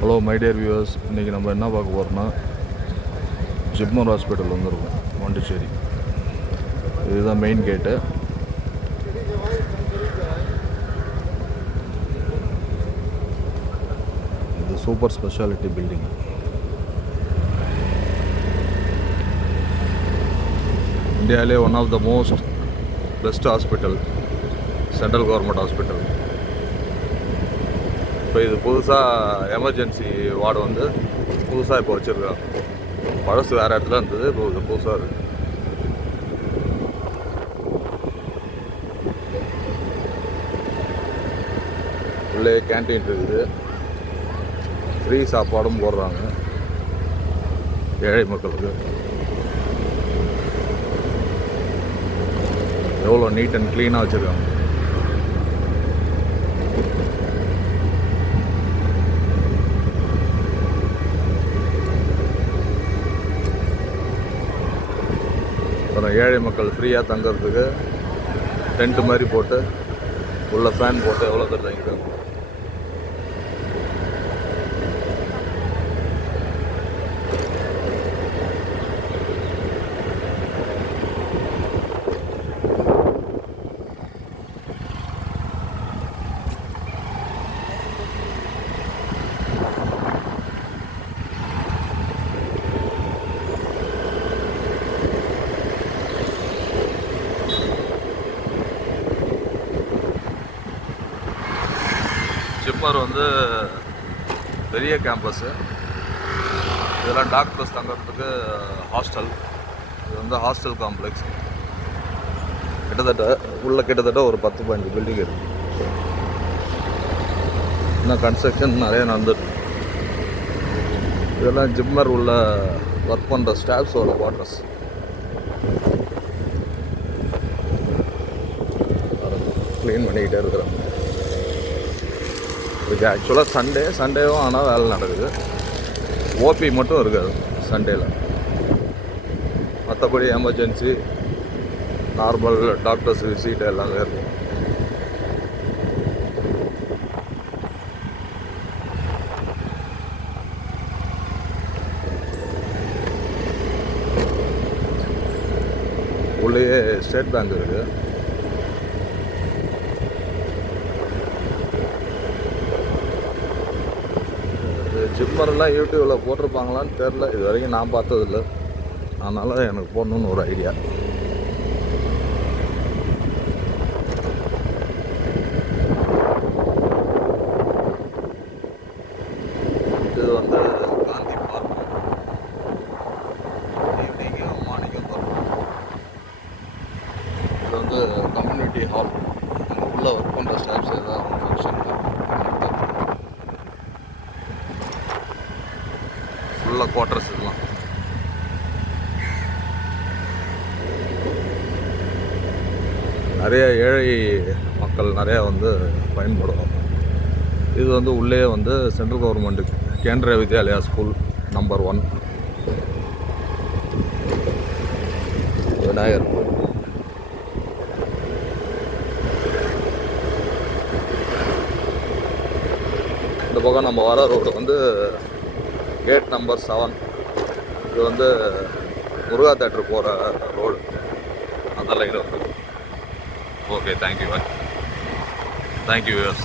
Hello my dear viewers, இன்றைக்கி நம்ம என்ன பார்க்க போகிறோம்னா ஜிப்மர் ஹாஸ்பிட்டல் வந்துருக்கோம் பாண்டிச்சேரி. இதுதான் மெயின் கேட்டு. இது சூப்பர் ஸ்பெஷாலிட்டி பில்டிங். இந்தியாவிலே one of the most best hospital, central government hospital. இப்போ இது புதுசாக எமர்ஜென்சி வார்டு வந்து புதுசாக இப்போ வச்சுருக்காங்க. பழசு வேறு இடத்துல இருந்தது, இப்போ இது புதுசாக இருக்குது. உள்ளே கேன்டீன் இருக்குது, ஃப்ரீ சாப்பாடும் போடுறாங்க ஏழை மக்களுக்கு. எவ்வளோ நீட் அண்ட் க்ளீனாக வச்சுருக்காங்க. அப்புறம் ஏழை மக்கள் ஃப்ரீயாக தங்கிறதுக்கு டென்ட்டு மாதிரி போட்டு உள்ள ஃபேன் போட்டு எவ்வளோ பேர் தங்கிட்டாங்க. ஜிப்மர் வந்து பெரிய கேம்பஸ்ஸு. இதெல்லாம் டாக்டர்ஸ் தங்கிறதுக்கு ஹாஸ்டல். இது வந்து ஹாஸ்டல் காம்ப்ளெக்ஸ். கிட்டத்தட்ட ஒரு 10-15 பில்டிங் இருக்குது. இன்னும் கன்ஸ்ட்ரக்ஷன் நிறைய நடந்துருக்கு. இதெல்லாம் ஜிப்மர் உள்ள ஒர்க் பண்ணுற ஸ்டாஃப்ஸோட குவார்ட்டர்ஸ். க்ளீன் பண்ணிக்கிட்டே இருக்கிறோம். இது ஆக்சுவலாக சண்டேவும் ஆனால் வேலை நடக்குது. ஓபி மட்டும் இருக்காது சண்டேயில். மற்றபடி எமர்ஜென்சி, நார்மல் டாக்டர்ஸ் விசிட் எல்லாமே இருக்கும். உள்ளேயே ஸ்டேட் பேங்க் இருக்குது. ஜிப்மர்லாம் யூடியூப்பில் போட்டிருப்பாங்களான்னு தெரில, இது வரைக்கும் நான் பார்த்ததில்ல. அதனால் எனக்கு போடணுன்னு ஒரு ஐடியா. இது வந்து காந்தி பார்க். ஈவினிங்கும் மார்னிங்கும் பார்க்கணும். இது வந்து கம்யூனிட்டி ஹால். அங்கே உள்ளே ஒர்க் பண்ணுற ஸ்டாஃப்ஸ் ஏதாவது ஃபங்க்ஷன் ஃபுல்லாக குவார்ட்டர்ஸ் இதெல்லாம். நிறைய ஏழை மக்கள் நிறையா வந்து பயன்படுவாங்க. இது வந்து உள்ளே வந்து சென்ட்ரல் கவர்மெண்ட் கேந்திர வித்யாலயா ஸ்கூல் நம்பர் 1 விநாயகர். இந்த பக்கம் நம்ம வர ரோடு வந்து கேட் நம்பர் 7. இது வந்து முருகா தேட்டர் போகிற ரோடு. அந்த லைன் வந்து ஓகே. Thank you viewers.